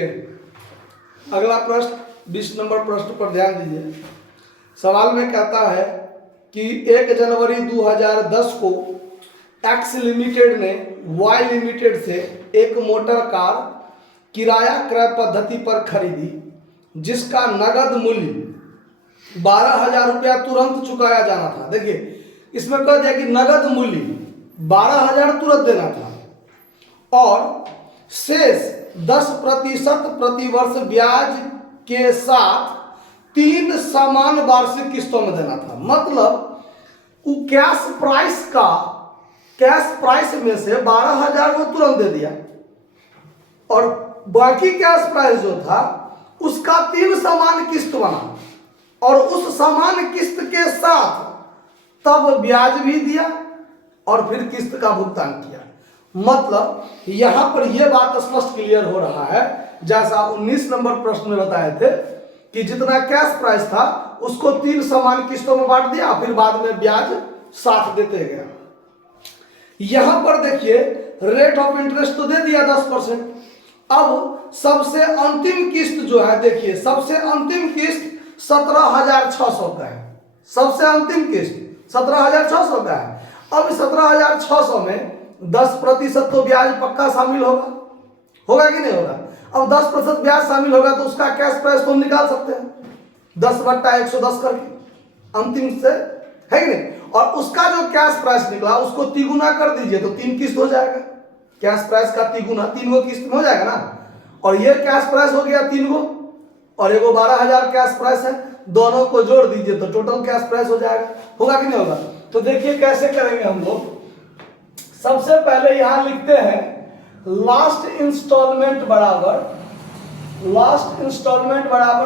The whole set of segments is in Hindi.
अगला प्रश्न 20 नंबर प्रश्न पर ध्यान दीजिए। सवाल में कहता है कि 1 जनवरी 2010 को एक्स लिमिटेड ने वाई लिमिटेड से एक मोटर कार किराया क्रय पद्धति पर खरीदी जिसका नगद मूल्य 12,000 रुपया तुरंत चुकाया जाना था। देखिए इसमें कह दिया कि नगद मूल्य 12,000 तुरंत देना था और शेष 10% प्रतिवर्ष ब्याज के साथ 3 समान वार्षिक किस्तों में देना था। मतलब वो कैश प्राइस में से 12,000 वो तुरंत दे दिया और बाकी कैश प्राइस जो था उसका 3 समान किस्त बना और उस समान किस्त के साथ तब ब्याज भी दिया और फिर किस्त का भुगतान किया। मतलब यहां पर यह बात स्पष्ट क्लियर हो रहा है जैसा 19 नंबर प्रश्न में बताए थे कि जितना कैश प्राइस था उसको 3 समान किस्तों में बांट दिया फिर बाद में ब्याज साथ देते गया। यहां पर देखिए रेट ऑफ इंटरेस्ट तो दे दिया 10%। अब सबसे अंतिम किस्त जो है देखिए सबसे अंतिम किस्त 17,600 का है। सबसे अंतिम किस्त 17,600 का है। अब 17,600 में 10% तो ब्याज पक्का शामिल होगा कि नहीं होगा। अब 10% ब्याज शामिल होगा तो उसका कैश प्राइस तो हम निकाल सकते हैं 10/110 करके अंतिम से, है कि नहीं। और उसका जो कैश प्राइस निकला उसको तिगुना कर दीजिए तो 3 किस्त हो जाएगा। कैश प्राइस का तिगुना 3 गो किस्त में हो जाएगा ना। और ये कैश प्राइस हो गया 3 गो और एगो 12,000 कैश प्राइस है, दोनों को जोड़ दीजिए तो टोटल कैश प्राइस हो जाएगा। होगा कि नहीं होगा। तो देखिए कैसे करेंगे हम लोग। सबसे पहले यहां लिखते हैं लास्ट इंस्टॉलमेंट बराबर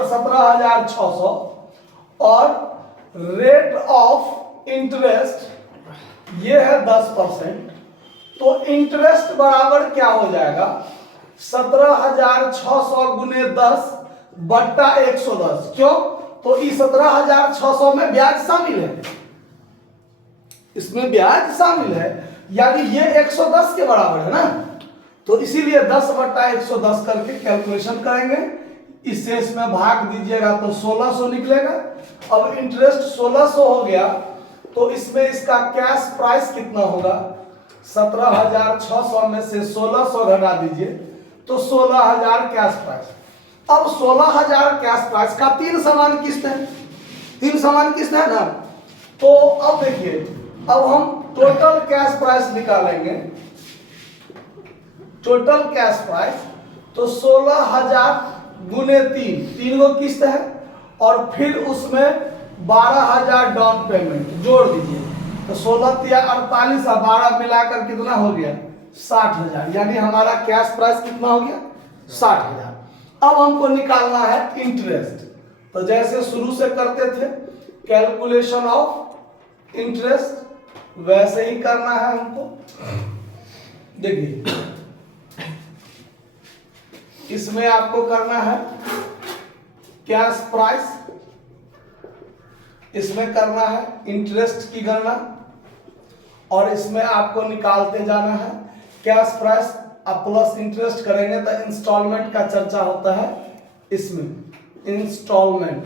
17,600 और रेट ऑफ इंटरेस्ट ये है 10%। तो इंटरेस्ट बराबर क्या हो जाएगा 17,600 गुने 10 बट्टा 110। क्यों तो इस 17,600 में ब्याज शामिल है, इसमें ब्याज शामिल है यानी ये 110 के बराबर है ना। तो इसीलिए 10/110 करके कैलकुलेशन करेंगे। इस शेष में भाग दीजिएगा तो 1,600 निकलेगा। अब इंटरेस्ट 1,600 हो गया तो इसमें इसका कैश प्राइस कितना होगा 17,600 में से 1,600 घटा दीजिए तो 16,000 कैश प्राइस। अब 16,000 कैश प्राइस का 3 समान किस्त है, 3 समान किस्त है ना। तो अब देखिए अब हम टोटल कैश प्राइस निकालेंगे। टोटल कैश प्राइस तो 16,000 गुने 3 गो किस्त है और फिर उसमें 12,000 डाउन पेमेंट जोड़ दीजिए तो 16 या 48 और 12 मिलाकर कितना हो गया 60,000। यानी हमारा कैश प्राइस कितना हो गया 60,000। अब हमको निकालना है इंटरेस्ट। तो जैसे शुरू से करते थे कैलकुलेशन ऑफ इंटरेस्ट वैसे ही करना है हमको। देखिए इसमें आपको करना है कैश प्राइस, इसमें करना है इंटरेस्ट की गणना और इसमें आपको निकालते जाना है कैश प्राइस अब प्लस इंटरेस्ट करेंगे तो इंस्टॉलमेंट का चर्चा होता है। इसमें इंस्टॉलमेंट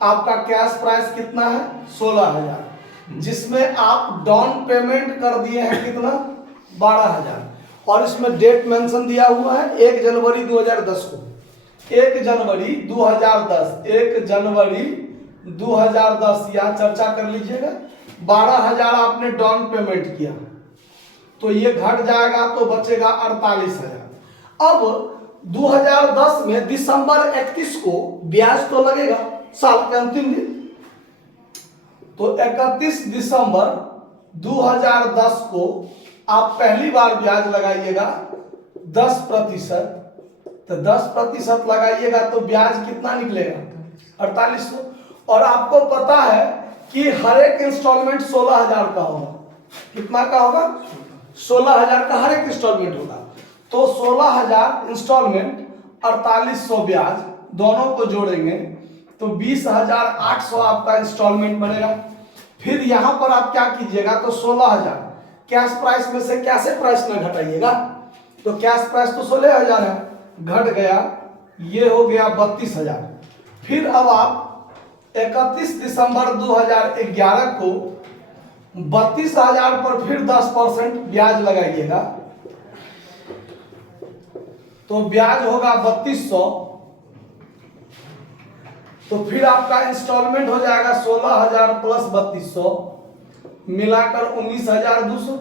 आपका कैश प्राइस कितना है 16,000 जिसमें आप डाउन पेमेंट कर दिए हैं कितना 12,000 और इसमें डेट मेंशन दिया हुआ है 1 जनवरी 2010 को। 1 जनवरी 2010 यहाँ चर्चा कर लीजिएगा। 12,000 आपने डाउन पेमेंट किया तो ये घट जाएगा तो बचेगा 48,000। अब 2010 में दिसंबर 31 को ब्याज तो लगेगा साल के अंतिम दिन। तो 31 दिसंबर 2010 को आप पहली बार ब्याज लगाइएगा 10%। तो 10% लगाइएगा तो ब्याज कितना निकलेगा 4800। और आपको पता है कि हर एक इंस्टॉलमेंट 16,000 का होगा। कितना का होगा 16,000 का हर एक इंस्टॉलमेंट होगा। तो 16,000 इंस्टॉलमेंट 4800 ब्याज दोनों को जोड़ेंगे तो 20,800 आपका इंस्टॉलमेंट बनेगा। फिर यहां पर आप क्या कीजिएगा तो 16,000 कैश प्राइस में से कैसे प्राइस में घटाइएगा तो कैश प्राइस तो 16,000 है घट गया, ये हो गया 32,000। फिर अब आप 31 दिसंबर 2011 को 32,000 पर फिर 10% ब्याज लगाइएगा, तो ब्याज होगा 3200। तो फिर आपका इंस्टॉलमेंट हो जाएगा 16,000 प्लस 3200 मिलाकर 19,200।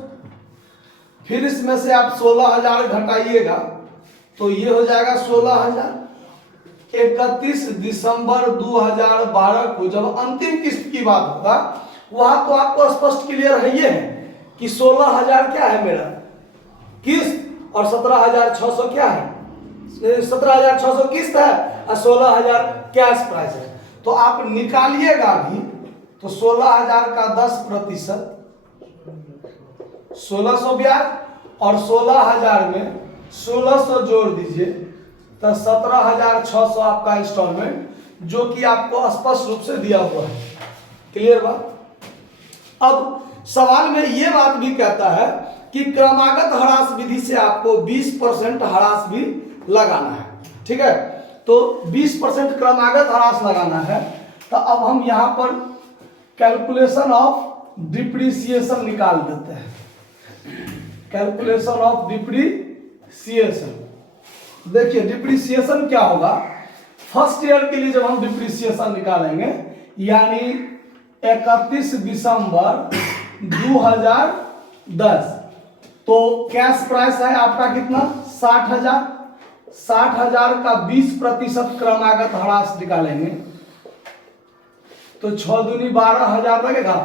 फिर इसमें से आप 16,000 घटाइएगा तो ये हो जाएगा 16,000। 31 दिसंबर 2012 को जब अंतिम किस्त की बात होगा, वहां तो आपको स्पष्ट क्लियर है ये है कि 16,000 क्या है मेरा किस्त और 17,600 क्या है, 17,600 किस्त है और 16,000 कैश प्राइस है। तो आप निकालिएगा अभी तो 16,000 का 10% 1600 ब्याज और 16,000 में 1600 जोड़ दीजिए तो 17,600 आपका इंस्टॉलमेंट, जो कि आपको स्पष्ट रूप से दिया हुआ है। क्लियर बात। अब सवाल में यह बात भी कहता है कि क्रमागत ह्रास विधि से आपको 20% ह्रास भी लगाना है। ठीक है, तो 20% क्रमागत ह्रास लगाना है। तो अब हम यहां पर कैलकुलेशन ऑफ डिप्रिसिएशन निकाल देते हैं। कैलकुलेशन ऑफ डिप्रिसिएशन, देखिए डिप्रिसिएशन क्या होगा। फर्स्ट ईयर के लिए जब हम डिप्रिसिएशन निकालेंगे, यानी 31 दिसंबर 2010, तो कैश प्राइस है आपका कितना 60,000। 60,000 का 20% क्रमागत ह्रास निकालेंगे तो 6 दूनी 12,000 लगेगा।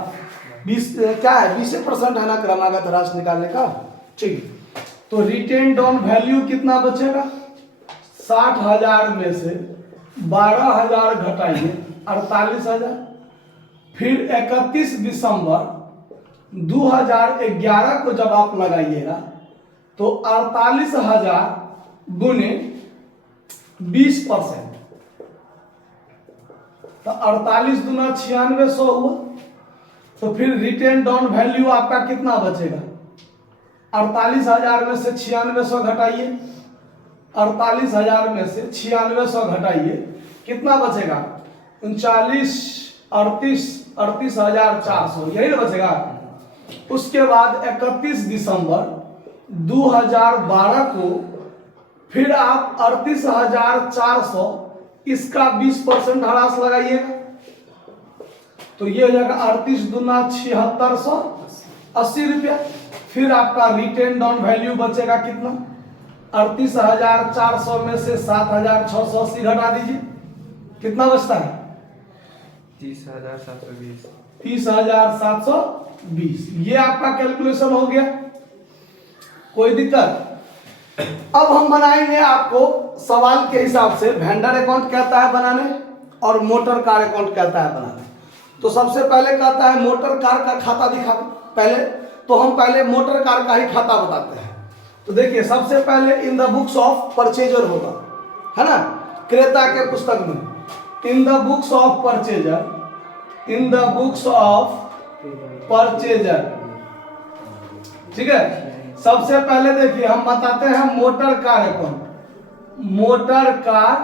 20 क्या है 20% है ना क्रमागत ह्रास निकालने का। ठीक, तो रिटेन डाउन वैल्यू कितना बचेगा, 60,000 में से 12,000 घटाइए 48,000। फिर 31 दिसंबर 2011 को जब आप लगाइएगा तो 48,000 गुने 20%, तो 48 दूना 9600 हुआ। तो फिर रिटेन डाउन वैल्यू आपका कितना बचेगा, 48,000 में से 9600 घटाइए, 48,000 में से 9600 घटाइए, कितना बचेगा 39 38,400, यही ना बचेगा। उसके बाद 31 दिसंबर 2012 को फिर आप 38,400 इसका 20% ह्रास लगाइएगा, तो ये हो जाएगा 38 दूना 7680 रुपया। फिर आपका रिटेन डाउन वैल्यू बचेगा कितना, 38,400 में से 7,680 घटा दीजिए, कितना बचता है 30,720। 30,720। ये आपका कैलकुलेशन हो गया, कोई दिक्कत। अब हम बनाएंगे आपको सवाल के हिसाब से वेंडर अकाउंट कहता है बनाने और मोटर कार अकाउंट कहता है बनाने। तो सबसे पहले कहता है मोटर कार का खाता दिखाओ पहले, तो हम पहले मोटर कार का ही खाता बताते हैं। तो देखिए सबसे पहले in the books of purchaser होगा, है ना, क्रेता के पुस्तक में in the books of purchaser, in the books of purchaser. ठीक है, सबसे पहले देखिए हम बताते हैं motor car account. Motor car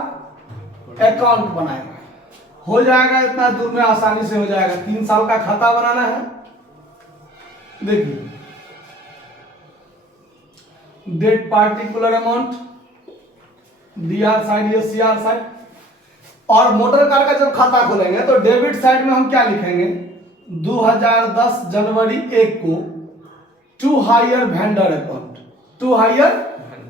account बनाएगा, हो जाएगा इतना दूर में आसानी से हो जाएगा। 3 साल का खाता बनाना है। देखिए date particular amount, DR side या सीआर साइड। और मोटर कार का जब खाता खोलेंगे तो डेबिट साइड में हम क्या लिखेंगे, 2010 जनवरी 1 को to hire vendor account, to hire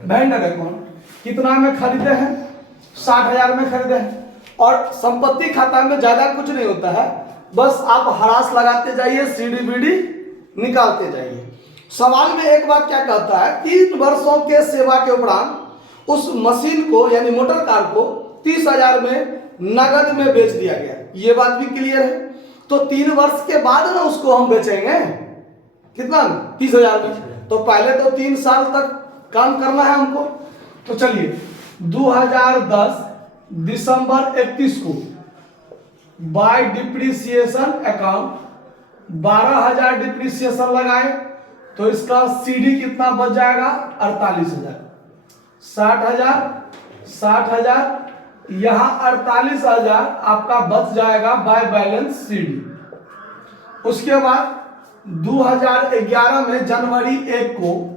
vendor account कितना में खरीदे हैं, 60,000 में खरीदे हैं। और संपत्ति खाता में ज्यादा कुछ नहीं होता है, बस आप ह्रास लगाते जाइए, सीडीबीडी निकालते जाइए। सवाल में एक बात क्या कहता है, 3 वर्षों के सेवा के उपरांत उस मशीन को यानी मोटर कार को 30,000 में नगद में बेच दिया गया। ये बात भी क्लियर है। तो 3 वर्ष के बाद ना उसको हम बेचेंगे कितना 30,000 में। तो पहले तो 3 साल तक काम करना है हमको। तो चलिए 2010 दिसंबर 31 को बाय डिप्रिसिएशन अकाउंट 12,000 डिप्रिसिएशन लगाए तो इसका सीडी कितना बच जाएगा 48,000। 60,000 60,000, यहाँ 48,000 आपका बच जाएगा बाय बैलेंस सीडी। उसके बाद 2011 में जनवरी 1 को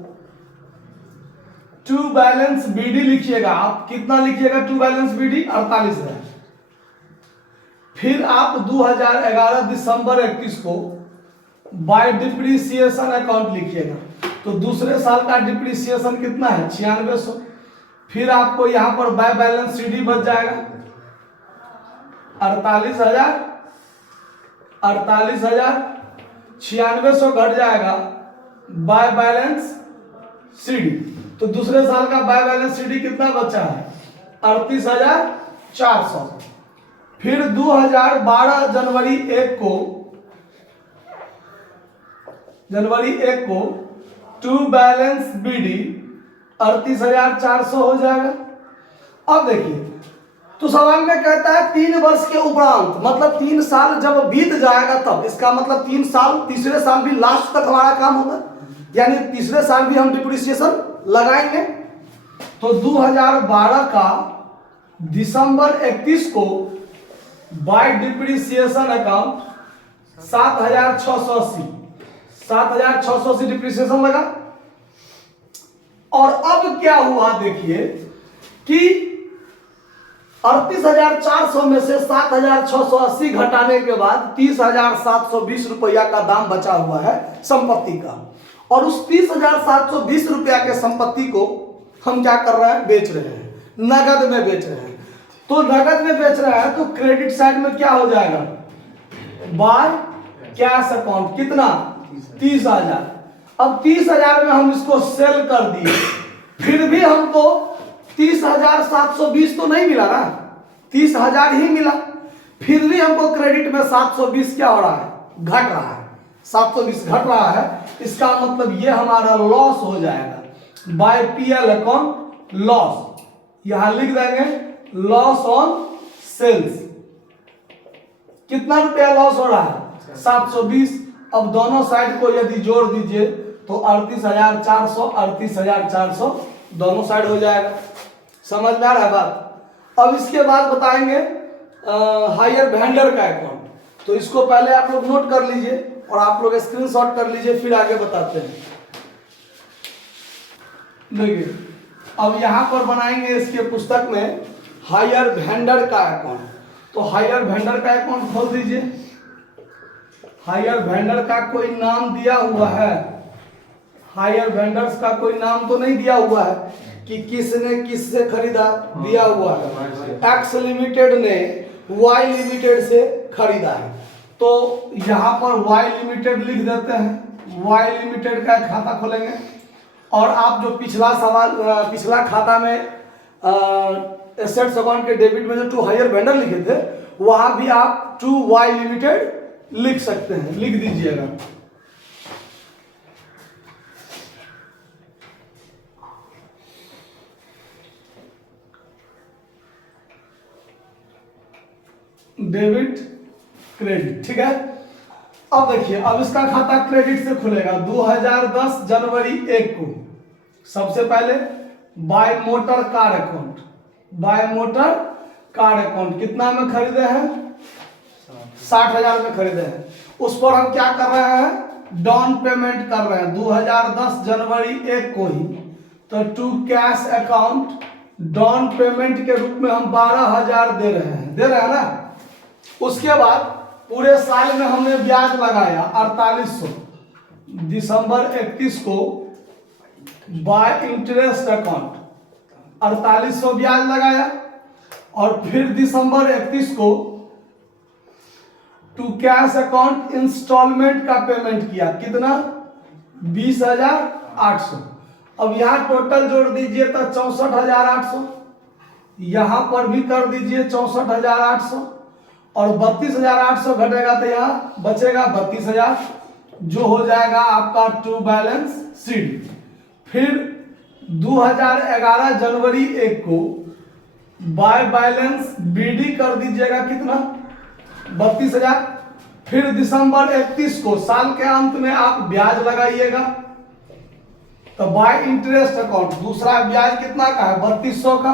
टू बैलेंस बीडी लिखिएगा। आप कितना लिखिएगा टू बैलेंस बीडी? 48,000। फिर आप 2011 दिसंबर 31 को बाय डिप्रिसिएशन अकाउंट लिखिएगा। तो दूसरे साल का डिप्रिसिएशन कितना है? 9600। फिर आपको यहां पर बाय बैलेंस सीडी बच जाएगा 48,000, 9600 घट जाएगा बाय बैलेंस सीडी। तो दूसरे साल का बाय बैलेंस सीडी कितना बचा है? 38,400। फिर 2012 जनवरी 1 को टू बैलेंस बीडी 38,400 हो जाएगा। अब देखिए, तो सवाल में कहता है 3 वर्ष के उपरांत, मतलब 3 साल जब बीत जाएगा तब, इसका मतलब 3 साल, तीसरे साल भी लास्ट तक हमारा काम होगा, यानी तीसरे साल भी हम डिप्रिसिएशन लगाएंगे। तो 2012 का दिसंबर 31 को बाय डिप्रिसिएशन अकाउंट 7,680 डिप्रिसिएशन लगा। और अब क्या हुआ देखिए कि 38,400 में से 7,680 घटाने के बाद 30,720 रुपया का दाम बचा हुआ है संपत्ति का। और उस 30,720 रुपया के संपत्ति को हम क्या कर रहे हैं? बेच रहे हैं, नगद में बेच रहे हैं। तो नगद में बेच रहे हैं तो क्रेडिट साइड में क्या हो जाएगा? By cash account. कितना? 30,000। अब 30,000 में हम इसको सेल कर दिए, फिर भी हमको 30,720 तो नहीं मिला ना, 30,000 ही मिला। फिर भी हमको क्रेडिट में 720 क्या हो रहा है? घट रहा है। 720 घट रहा है, इसका मतलब ये हमारा लॉस हो जाएगा बाय पीएल अकाउंट लॉस। यहां लिख देंगे लॉस ऑन सेल्स। कितना रुपया लॉस हो रहा है? 720। अब दोनों साइड को यदि जोड़ दीजिए तो 38,400, 38,400 दोनों साइड हो जाएगा। समझ में आ रहा है बात? अब इसके बाद बताएंगे हायर वेंडर का अकाउंट। तो इसको पहले आप लोग नोट कर लीजिए और आप लोग स्क्रीनशॉट कर लीजिए, फिर आगे बताते हैं। देखिए, अब यहां पर बनाएंगे इसके पुस्तक में हायर वेंडर का अकाउंट। तो हायर वेंडर का अकाउंट खोल दीजिए। हायर वेंडर का कोई नाम दिया हुआ है? हायर वेंडर्स का कोई नाम तो नहीं दिया हुआ है कि किसने किससे खरीदा, दिया हुआ है एक्स लिमिटेड ने वाई लिमिटेड से खरीदा है। तो यहां पर वाई लिमिटेड लिख देते हैं। वाई लिमिटेड का खाता खोलेंगे और आप जो पिछला खाता में एसेट्स अकाउंट के डेबिट में जो टू हायर वेंडर लिखे थे, वहां भी आप टू वाई लिमिटेड लिख सकते हैं, लिख दीजिएगा। डेबिट क्रेडिट, ठीक है। अब देखिए, अब इसका खाता क्रेडिट से खुलेगा। 2010 जनवरी 1 को सबसे पहले by motor car account. By motor car account कितना में खरीदे हैं? 60,000 में खरीदे हैं। उस पर हम क्या कर रहे हैं? डाउन पेमेंट कर रहे हैं 2010 जनवरी 1 को ही। तो to cash account down payment के रूप में हम 12,000 दे रहे हैं ना। उसके बाद पूरे साल में हमने ब्याज लगाया 4800। दिसंबर 31 को बाय इंटरेस्ट अकाउंट 4800 ब्याज लगाया और फिर दिसंबर 31 को टू कैश अकाउंट इंस्टॉलमेंट का पेमेंट किया। कितना? 20,800। अब यहां टोटल जोड़ दीजिए तो 64,800। यहां पर भी कर दीजिए 64,800 और 32,800 घटेगा तो यहाँ बचेगा 32,000, जो हो जाएगा आपका टू बैलेंस सीडी। फिर 2011 जनवरी 1 को बाय बैलेंस बीडी कर दीजिएगा। कितना? 32,000। फिर दिसंबर 31 को साल के अंत में आप ब्याज लगाइएगा। तो बाय इंटरेस्ट अकाउंट दूसरा ब्याज कितना का है? 3200 का।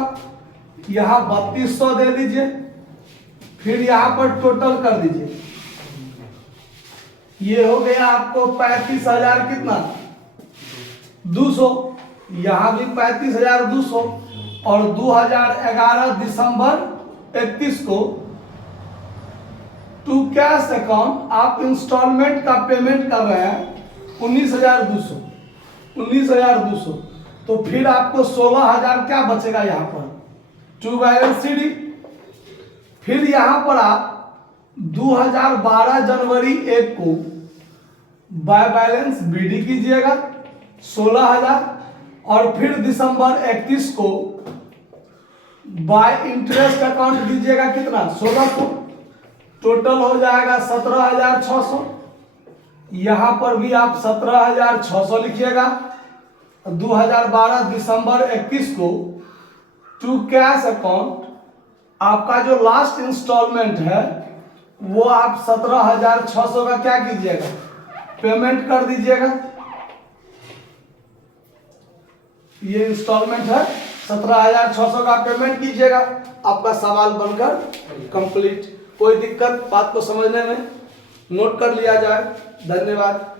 यहाँ 3200 दे दीजिए, फिर यहाँ पर टोटल कर दीजिए। ये हो गया आपको 35,000 कितना 200, यहाँ भी 35,200। और 2011 दिसंबर 31 को टू कैश अकाउंट आप इंस्टॉलमेंट का पेमेंट कर रहे हैं 19,200। तो फिर आपको 16,000 क्या बचेगा यहाँ पर टू बैलेंस CD। फिर यहाँ पर आप 2012 जनवरी 1 को बाय बैलेंस BD कीजिएगा 16,000, और फिर दिसंबर 31 को बाय इंटरेस्ट अकाउंट दीजिएगा कितना 1600, टोटल हो जाएगा 17,600। यहाँ पर भी आप 17,600 लिखिएगा। 2012 दिसंबर 31 को टू कैश अकाउंट आपका जो लास्ट इंस्टॉलमेंट है वो आप 17,600 का क्या कीजिएगा पेमेंट कर दीजिएगा। ये इंस्टॉलमेंट है 17,600 का पेमेंट कीजिएगा। आपका सवाल बनकर कंप्लीट। कोई दिक्कत बात को समझने में नोट कर लिया जाए। धन्यवाद।